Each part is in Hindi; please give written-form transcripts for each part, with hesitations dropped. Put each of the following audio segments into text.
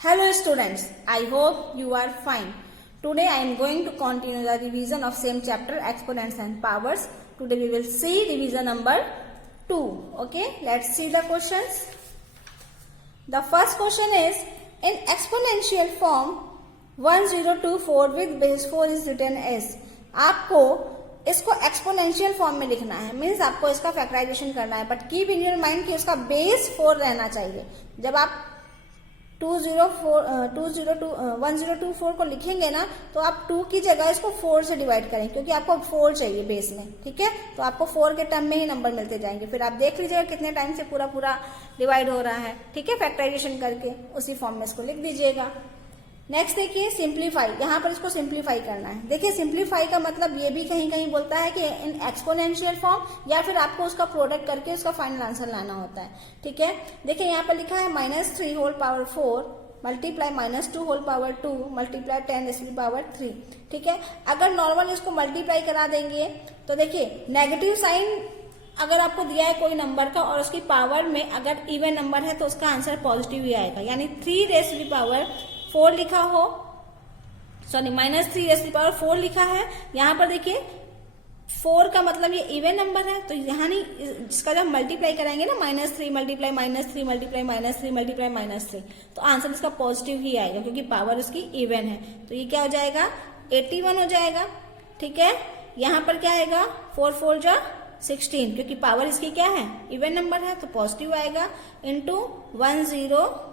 Hello students, I hope you are fine. Today I am going to continue the revision of same chapter exponents and powers. Today we will see revision number 2. Okay, let's see the questions. The first question is, in exponential form 1024 with base 4 is written as. आपको इसको एक्सपोनेंशियल फॉर्म में लिखना है, मीन्स आपको इसका फैक्टराइजेशन करना है, but keep in your mind कि उसका बेस 4 रहना चाहिए. जब आप 1024 को लिखेंगे ना, तो आप 2 की जगह इसको 4 से डिवाइड करें, क्योंकि आपको 4 चाहिए बेस में. ठीक है, तो आपको 4 के टर्म में ही नंबर मिलते जाएंगे. फिर आप देख लीजिएगा कितने टाइम से पूरा डिवाइड हो रहा है. ठीक है, फैक्टराइजेशन करके उसी फॉर्म में इसको लिख दीजिएगा. नेक्स्ट देखिए सिंप्लीफाई. यहाँ पर इसको सिंप्लीफाई करना है. देखिए सिंप्लीफाई का मतलब ये भी कहीं कहीं बोलता है कि इन एक्सपोनेंशियल फॉर्म, या फिर आपको उसका प्रोडक्ट करके उसका फाइनल आंसर लाना होता है. ठीक है, देखिए यहाँ पर लिखा है -3 whole power 4 multiply -2 whole power 2 multiply 10⁻3. ठीक है, अगर नॉर्मल इसको मल्टीप्लाई करा देंगे तो देखिए नेगेटिव साइन अगर आपको दिया है कोई नंबर का और उसकी पावर में अगर इवन नंबर है तो उसका आंसर पॉजिटिव ही आएगा. यानी 3⁻4 लिखा हो, सॉरी -3⁻4 लिखा है. यहाँ पर देखिए 4 का मतलब ये इवन नंबर है, तो यहाँ नहीं, जिसका जब मल्टीप्लाई कराएंगे ना -3 मल्टीप्लाई -3 मल्टीप्लाई -3 मल्टीप्लाई -3, तो आंसर इसका पॉजिटिव ही आएगा क्योंकि पावर उसकी इवन है. तो ये क्या हो जाएगा, 81 हो जाएगा. ठीक है, यहाँ पर क्या आएगा, 4 4 जा 16, क्योंकि पावर इसकी क्या है, इवन नंबर है, तो पॉजिटिव आएगा. इंटू 1000.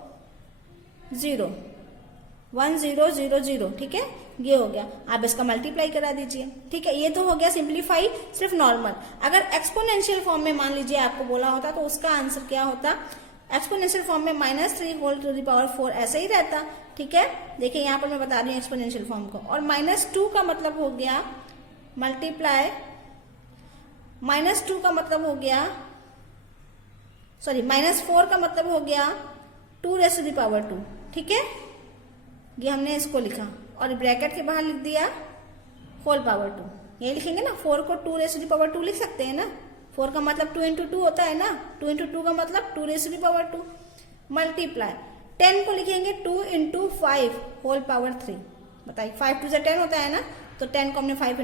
ठीक है, ये हो गया. आप इसका मल्टीप्लाई करा दीजिए. ठीक है, ये तो हो गया सिंप्लीफाई सिर्फ नॉर्मल. अगर एक्सपोनेंशियल फॉर्म में मान लीजिए आपको बोला होता तो उसका आंसर क्या होता, एक्सपोनेंशियल फॉर्म में -3 होल टू द पावर 4 ऐसा ही रहता. ठीक है, देखिए यहाँ पर मैं बता रही हूँ एक्सपोनेंशियल फॉर्म को. और -2 का मतलब हो गया मल्टीप्लाई, -2 का मतलब हो गया, सॉरी -4 का मतलब हो गया 2⁻². ठीक है, ये हमने इसको लिखा और ब्रैकेट के बाहर लिख दिया होल पावर 2. ये लिखेंगे ना, 4 को 2⁻² लिख सकते हैं ना. 4 का मतलब 2 × 2 होता है ना, 2 × 2 का मतलब 2⁻². मल्टीप्लाई 10 को लिखेंगे 2 × 5 होल पावर 3. बताइए 5 2 10 होता है ना, तो 10 को हमने 5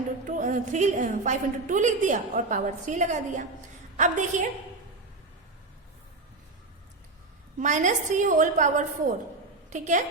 × 2 लिख दिया और पावर 3 लगा दिया. अब देखिए -3 होल पावर 4. ठीक है,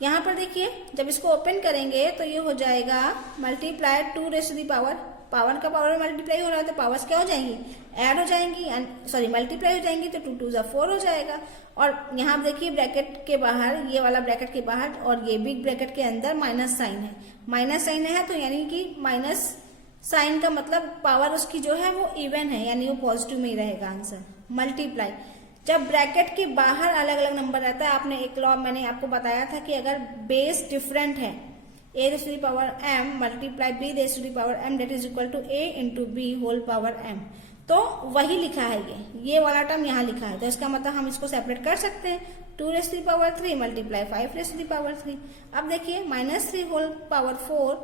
यहां पर देखिए जब इसको ओपन करेंगे तो ये हो जाएगा मल्टीप्लाई 2⁻, पावर का पावर मल्टीप्लाई हो रहा है तो पावर्स क्या हो जाएंगी, ऐड हो जाएंगी, सॉरी मल्टीप्लाई हो जाएंगी, तो 2 2 4 हो जाएगा. और यहाँ देखिए ब्रैकेट के बाहर, ये वाला ब्रैकेट के बाहर और ये बिग ब्रैकेट के अंदर माइनस साइन है. माइनस साइन है तो यानी कि माइनस साइन का मतलब पावर उसकी जो है वो इवन है, यानी वो पॉजिटिव में ही रहेगा आंसर. मल्टीप्लाई जब ब्रैकेट के बाहर अलग अलग नंबर रहता है, आपने एक लॉ मैंने आपको बताया था कि अगर बेस डिफरेंट है, a⁻m multiply b⁻m that is equal to a × b whole power m, तो वही लिखा है ये वाला टर्म यहाँ लिखा है. तो इसका मतलब हम इसको सेपरेट कर सकते हैं. 2⁻³ मल्टीप्लाई 5⁻³. अब देखिए -3 होल पावर 4,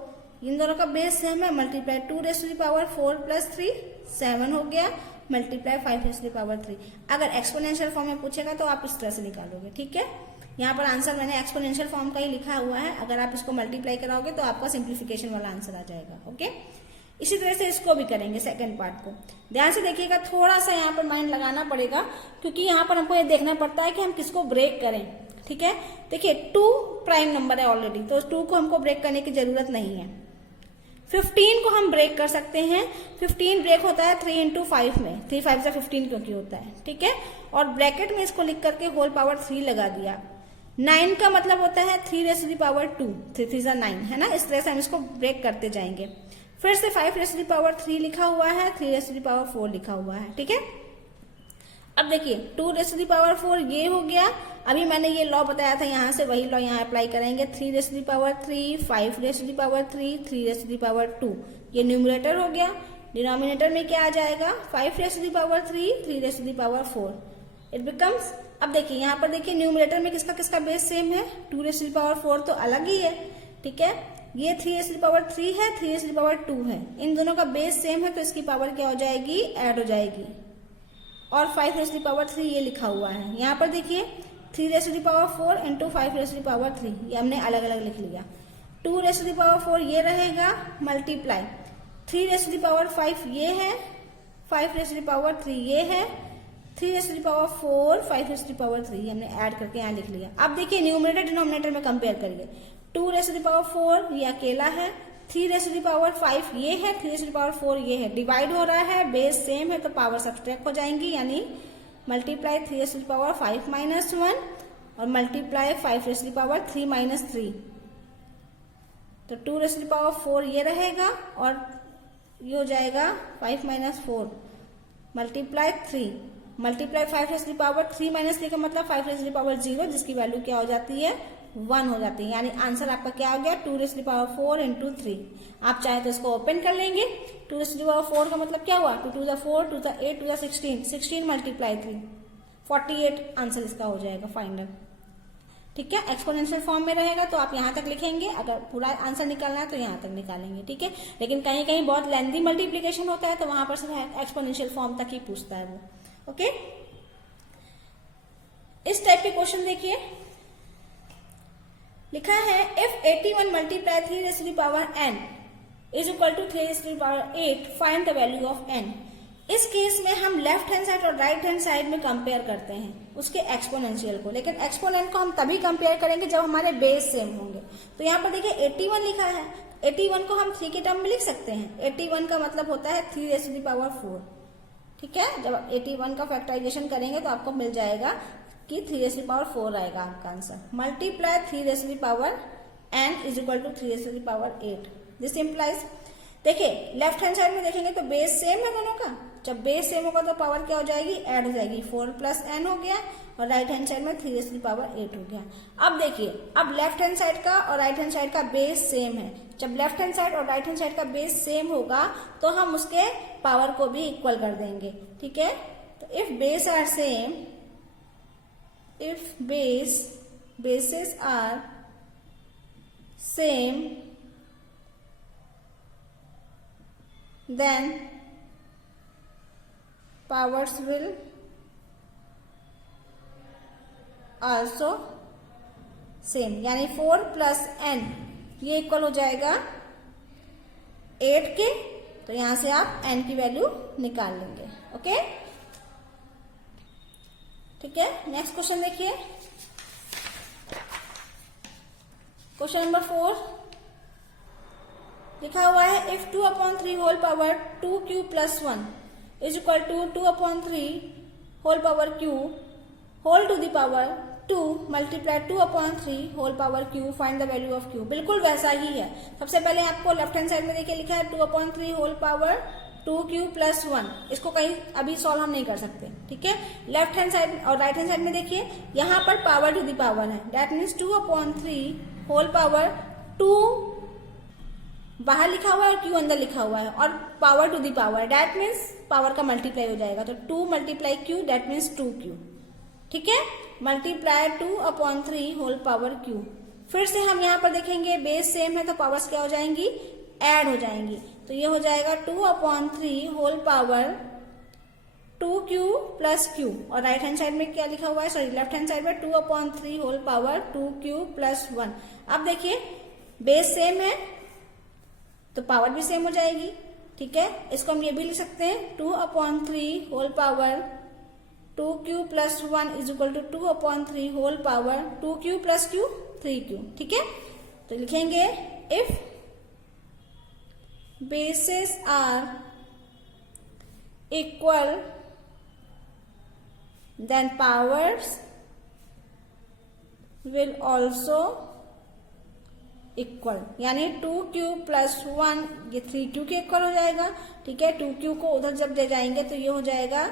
इन दोनों का बेस सेम है, मल्टीप्लाई 2⁻4 + 3 7 हो गया, मल्टीप्लाई 5⁻3. अगर एक्सपोनेंशियल फॉर्म में पूछेगा तो आप इस तरह से निकालोगे. ठीक है, यहाँ पर आंसर मैंने एक्सपोनेंशियल फॉर्म का ही लिखा हुआ है. अगर आप इसको मल्टीप्लाई कराओगे तो आपका सिंप्लीफिकेशन वाला आंसर आ जाएगा. ओके, इसी तरह से इसको भी करेंगे. सेकंड पार्ट को ध्यान से देखिएगा, थोड़ा सा यहाँ पर माइंड लगाना पड़ेगा क्योंकि यहाँ पर हमको ये देखना पड़ता है कि हम किसको ब्रेक करें. ठीक है, देखिए 2 प्राइम नंबर है ऑलरेडी, तो 2 को हमको ब्रेक करने की जरूरत नहीं है. 15 को हम ब्रेक कर सकते हैं. 15 ब्रेक होता है 3 × 5 में, 3 5 = 15 क्योंकि होता है. ठीक है, और ब्रैकेट में इसको लिख करके होल पावर 3 लगा दिया. 9 का मतलब होता है 3⁻², 3 3 = 9 है ना. इस तरह से हम इसको ब्रेक करते जाएंगे. फिर से 5⁻³ लिखा हुआ है, 3⁻4 लिखा हुआ है. ठीक है, अब देखिए 2⁻4 ये हो गया. अभी मैंने ये लॉ बताया था, यहाँ से वही लॉ यहाँ अप्लाई करेंगे. 3⁻3 5⁻3 3⁻2, ये न्यूमरेटर हो गया. डिनोमिनेटर में क्या आ जाएगा, 5⁻3 3⁻4. इट बिकम्स, अब देखिए यहाँ पर देखिए न्यूमरेटर में किसका किसका बेस सेम है, 2⁻4 तो अलग ही है. ठीक है, ये 3⁻3 है, 3⁻2 है, इन दोनों का बेस सेम है तो इसकी पावर क्या हो जाएगी, ऐड हो जाएगी. और 5⁻3 ये लिखा हुआ है. यहाँ पर देखिए 3 raise to the power 4 into 5 raise to the power 3, ये हमने अलग अलग लिख लिया। 2 रेज़ टू द पावर 4 ये रहेगा, multiply 3 raise to the power 5 ये है, 5 रेज़ टू द पावर 3 ये है, 3 raise to the power 4, 5 raise to the power 3 हमने ऐड करके यहाँ लिख लिया। अब देखिए न्यूमरेटर डिनोमिनेटर में कंपेयर करिए। 2 रेज़ टू द पावर 4 ये अकेला है, 3 रेज़ टू द पावर 5 ये है, 3 रेज़ टू द पावर 4 ये है, डिवाइड हो रहा है, बेस सेम है तो पावर सब्ट्रैक्ट हो जाएंगी, यानी multiply 3 raise to the power 5 minus 1 और multiply 5 raise to the power 3 minus 3, तो 2 रेज़ टू द पावर 4 ये रहेगा और ये हो जाएगा 5 minus 4 multiply 3, multiply 5 raise to the power 3 minus 3 का मतलब 5 रेज़ टू द पावर 0, जिसकी वैल्यू क्या हो जाती है 1 हो जाती है, यानी आंसर आपका क्या हो गया 2 raise to the power 4 into 3। आप चाहे तो इसको ओपन कर लेंगे। 2 रेज़ टू द पावर 4 का मतलब क्या हुआ 2 to the 4, 2 to the 8, 2 to the 16, 16 multiply 3, 48 answer इसका हो जाएगा फाइनल। ठीक है, एक्सपोनेंशियल फॉर्म में रहेगा तो आप यहाँ तक लिखेंगे, अगर पूरा आंसर निकालना है तो यहाँ तक निकालेंगे। ठीक है, लेकिन कहीं कहीं बहुत लेंथी मल्टीप्लीकेशन होता है तो वहां पर सिर्फ एक्सपोनेंशियल फॉर्म तक ही पूछता है वो। ओके, इस टाइप के क्वेश्चन देखिए, लिखा है if 81 multiply 3 raise to the power n is equal to 3 raise to the power 8, find the value of n। इस केस में हम लेफ्ट हैंड साइड और राइट हैंड साइड में कंपेयर करते हैं उसके एक्सपोनेंशियल को, लेकिन एक्सपोनेंट को हम तभी कंपेयर करेंगे जब हमारे बेस सेम होंगे। तो यहाँ पर देखिए 81 लिखा है, 81 को हम 3 के टर्म में लिख सकते हैं। 81 का मतलब होता है 3 रेज़ टू द पावर 4। ठीक है, जब 81 का फैक्टराइजेशन करेंगे तो आपको मिल जाएगा कि 3 रेज़ टू द पावर 4 आएगा आपका answer. Multiply 3 raise to the power n is equal to 3 raise to the power 8। This implies, देखिए लेफ्ट हैंड साइड में देखेंगे तो बेस सेम है दोनों का, जब बेस सेम होगा तो पावर क्या हो जाएगी ऐड हो जाएगी, 4 प्लस n हो गया और राइट हैंड साइड में 3 रेज़ टू द पावर 8 हो गया। अब देखिए, अब लेफ्ट हैंड साइड का और राइट हैंड साइड का बेस सेम है, जब लेफ्ट हैंड साइड और राइट हैंड साइड का बेस सेम होगा तो हम उसके पावर को भी इक्वल कर देंगे। ठीक है, तो if base are same, if bases are same, then powers will also same, यानी 4 प्लस n ये इक्वल हो जाएगा 8 के, तो यहां से आप n की वैल्यू निकाल लेंगे। ओके, ठीक है, नेक्स्ट क्वेश्चन देखिए, क्वेश्चन नंबर 4 लिखा हुआ है if 2/3 whole power 2q plus 1 is equal to 2/3 whole power q whole to the power 2 multiply 2/3 whole power q, find the value of q। बिल्कुल वैसा ही है। सबसे पहले आपको लेफ्ट हैंड साइड में देखिए लिखा है 2/3 होल पावर 2q प्लस 1, इसको कहीं अभी सॉल्व हम नहीं कर सकते। ठीक है, लेफ्ट हैंड साइड और राइट हैंड साइड में देखिए यहाँ पर पावर टू द पावर है, दैट मीन्स 2/3 होल पावर 2 बाहर लिखा हुआ है और q अंदर लिखा हुआ है, और power to the power that means power का मल्टीप्लाई हो जाएगा, तो 2 multiply q that means 2q। ठीक है, मल्टीप्लाई 2/3 होल पावर q। फिर से हम यहाँ पर देखेंगे बेस सेम है तो पावर्स क्या हो जाएंगी ऐड हो जाएंगी, तो ये हो जाएगा 2/3 whole power 2q plus q, और राइट हैंड साइड में क्या लिखा हुआ है, सॉरी लेफ्ट हैंड साइड में 2/3 होल पावर 2q प्लस 1। अब देखिए बेस सेम है तो पावर भी सेम हो जाएगी। ठीक है, इसको हम ये भी लिख सकते हैं 2/3 whole power 2q plus 1 is equal to 2/3 whole power 2q plus q 3q। ठीक है, तो लिखेंगे if bases are equal then powers will also equal, यानी 2q प्लस 1 ये 3q के इक्वल हो जाएगा। ठीक है, 2q को उधर जब ले जाएंगे तो ये हो जाएगा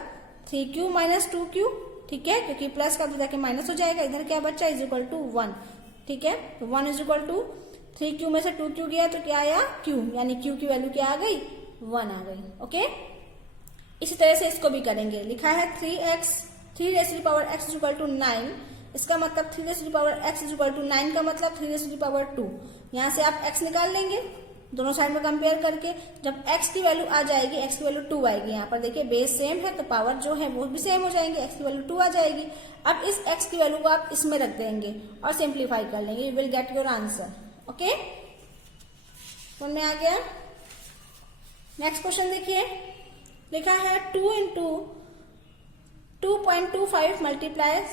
3q माइनस 2q। ठीक है, क्योंकि प्लस का जाके माइनस हो जाएगा, इधर क्या बच्चा इज इक्वल टू 1। ठीक है, तो 1 इज इक्वल टू 3q में से 2q गया तो क्या आया q, यानी q की वैल्यू क्या आ गई 1 आ गई। ओके, इसी तरह से इसको भी करेंगे। लिखा है 3 raise to the power x is equal to 9, इसका मतलब 3 raise to the power x is equal to 9 का मतलब 3 रेज़ टू द पावर 2। यहाँ से आप x निकाल लेंगे, दोनों साइड में कंपेयर करके जब x की वैल्यू आ जाएगी, x की वैल्यू 2 आएगी, यहाँ पर देखिए बेस सेम है तो पावर जो है वो भी सेम हो जाएंगे, x की वैल्यू 2 आ जाएगी। अब इस x की वैल्यू को आप इसमें रख देंगे और सिंप्लीफाई कर लेंगे, you will get your answer. Okay, समझ में आ गया। नेक्स्ट क्वेश्चन देखिए, लिखा है 2 into 2.25 multiplies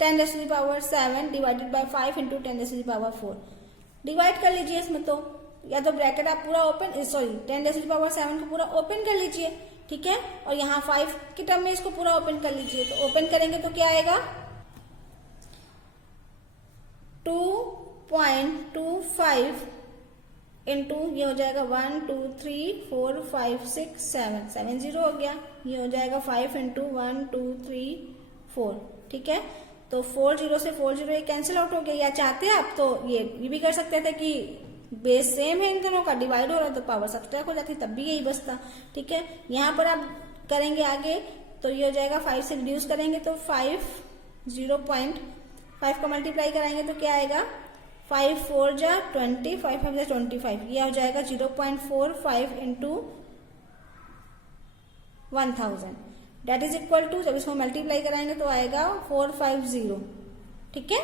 10⁻⁷ divided by 5 into 10⁻⁴। Divide कर लीजिए इसमें, तो या तो ब्रैकेट आप पूरा ओपन, सॉरी 10⁻⁷ को पूरा ओपन कर लीजिए, ठीक है, और यहाँ 5 के टर्म में इसको पूरा ओपन कर लीजिए। तो ओपन करेंगे तो क्या आएगा, 2.25 इंटू ये हो जाएगा 1 2 3 4 5 6 7 7 0 हो गया, ये हो जाएगा 5 इंटू 1 2 3 4, ठीक है। तो 4 0 से 4 0 ये कैंसिल आउट हो गया। या चाहते हैं आप तो ये भी कर सकते थे कि बेस सेम है इन दोनों का, डिवाइड हो रहा तो पावर सब्ट्रैक्ट हो जाती, तब भी यही बचता, ठीक है। यहाँ पर आप करेंगे आगे तो ये हो जाएगा 5 से रिड्यूस करेंगे तो 5 0.5 का मल्टीप्लाई कराएंगे तो क्या आएगा, 5 4 जा 20, 5 5 जा 25, यह हो जाएगा 0.45 into 1000 that is equal to, जब इसको मल्टीप्लाई कराएंगे तो आएगा 450, ठीक है।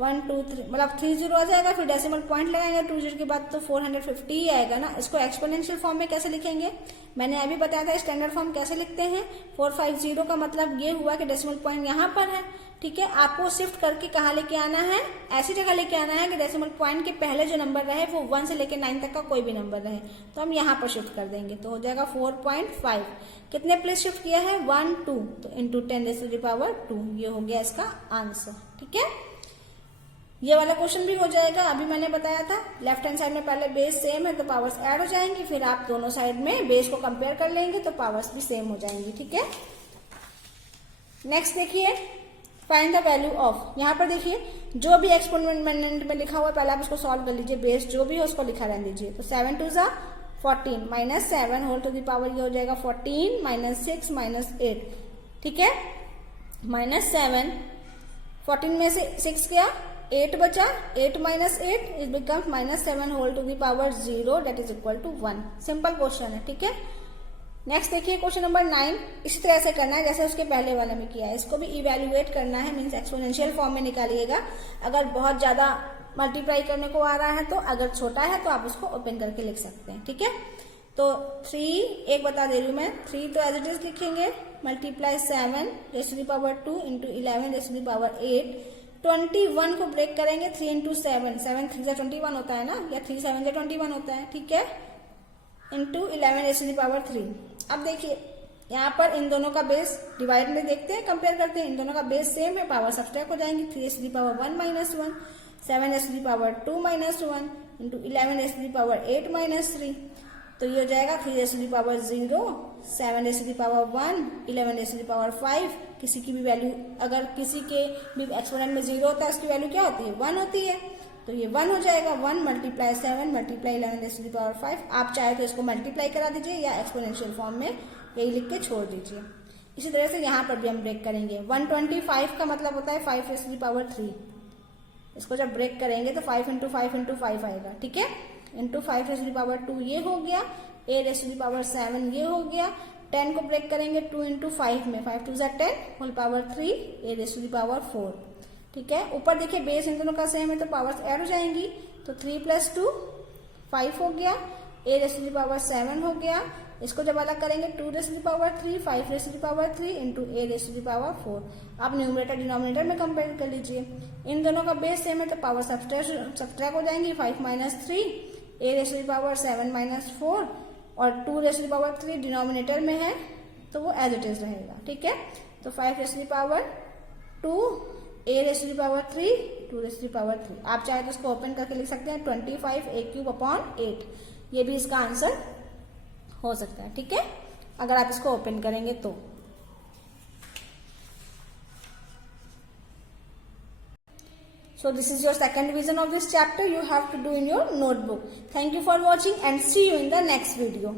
1 2 3 मतलब 30 आ जाएगा, फिर डेसिमल पॉइंट लगाएंगे 20 के बाद तो 450 ही आएगा ना। इसको एक्सपोनेंशियल फॉर्म में कैसे लिखेंगे, मैंने अभी बताया था स्टैंडर्ड फॉर्म कैसे लिखते हैं। 450 का मतलब ये हुआ कि डेसिमल पॉइंट यहाँ पर है, ठीक है। आपको शिफ्ट करके कहाँ लेके आना है, ऐसी जगह लेके आना है कि डेसिमल पॉइंट के पहले जो नंबर रहे वो 1 से लेके 9 तक का कोई भी नंबर रहे, तो हम यहाँ पर शिफ्ट कर देंगे तो हो जाएगा 4.5। कितने प्लेस शिफ्ट किया है, 1 2, तो इंटू 10⁻², ये हो गया इसका आंसर, ठीक है। ये वाला क्वेश्चन भी हो जाएगा। अभी मैंने बताया था लेफ्ट हैंड साइड में पहले बेस सेम है तो पावर्स ऐड हो जाएंगी, फिर आप दोनों साइड में बेस को कंपेयर कर लेंगे तो पावर्स भी सेम हो जाएंगी, ठीक है। नेक्स्ट देखिए, फाइंड द वैल्यू ऑफ, यहाँ पर देखिए जो भी एक्सपोनेंट में लिखा हुआ है पहले आप उसको सॉल्व कर लीजिए, बेस जो भी हो उसको लिखा रहने दीजिए। तो 7 2 जा 14 minus 7 whole to the power, ये हो जाएगा 14 माइनस 6 माइनस 8, ठीक है। माइनस 7, 14 में से 6 गया, 8 बचा, 8 minus 8 is becomes minus 7 whole to the power 0 that is equal to 1। Simple question है, ठीक है। नेक्स्ट देखिए क्वेश्चन नंबर 9, इसी तरह से करना है जैसे उसके पहले वाले में किया है। इसको भी इवेल्युएट करना है, मीन्स एक्सपोनेंशियल फॉर्म में निकालिएगा। अगर बहुत ज्यादा मल्टीप्लाई करने को आ रहा है तो, अगर छोटा है तो आप उसको ओपन करके लिख सकते हैं, ठीक है। तो 3 एक बता दे रही हूँ मैं, 3 तो एज इट इज लिखेंगे, multiply 7 raise to the power 2 into 11 raise to the power 8। 21 को ब्रेक करेंगे, 3 इंटू 7, 7 3 जा 21 होता है ना, या 3 7 जा 21 होता है, ठीक है, into 11 raise to the power 3। अब देखिए यहाँ पर इन दोनों का बेस डिवाइड में देखते हैं, कंपेयर करते हैं, इन दोनों का बेस सेम है, पावर सब्ट्रैक्ट हो जाएंगी। 3 raise to the power 1 minus 1, 7 raise to the power 2 minus 1 into 11 raise to the power 8 minus 3, तो ये हो जाएगा 3 raise to the power 0, 7 raise to the power 1, 11 raise to the power 5। किसी की भी वैल्यू, अगर किसी के भी एक्सपोनेंट में 0 होता है उसकी वैल्यू क्या होती है, 1 होती है, तो ये 1 हो जाएगा। 1 multiply 7 multiply 11 raise to the power 5। आप चाहे तो इसको मल्टीप्लाई करा दीजिए या एक्सपोनेंशियल फॉर्म में यही लिख के छोड़ दीजिए। इसी तरह से यहाँ पर भी हम ब्रेक करेंगे। 125 का मतलब होता है 5 रेज़ टू द पावर 3। इसको जब ब्रेक करेंगे तो 5 इंटू 5 इंटू 5 आएगा, ठीक है, into 5 raise to the power 2 ये हो गया, a raise to the power 7 ये हो गया। 10 को ब्रेक करेंगे 2 इंटू 5 में, 5 2 जा 10 whole power 3 a raise to the power 4, ठीक है। ऊपर देखिए बेस इन दोनों का सेम है तो पावर्स ऐड हो जाएंगी, तो 3 + 2 5 हो गया, a raise to the power 7 हो गया। इसको जब अलग करेंगे 2 raise to the power 3, 5 raise to the power 3 into a raise to the power 4। आप न्यूमरेटर डिनोमिनेटर में कंपेयर कर लीजिए, इन दोनों का बेस सेम है तो पावर सब्ट्रैक्ट हो जाएंगी। 5 minus 3 a raise to the power 7 minus 4, और 2 raise to the power 3 denominator में है तो वो एज इट इज रहेगा, ठीक है। तो 5 raise to the power 2, a raise to the power 3, 2 raise to the power 3। आप चाहे तो इसको ओपन करके लिख सकते हैं 25 a³/8। ये भी इसका आंसर हो सकता है, ठीक है, अगर आप इसको ओपन करेंगे तो। So this is your second revision of this chapter. You have to do in your notebook. Thank you for watching and see you in the next video.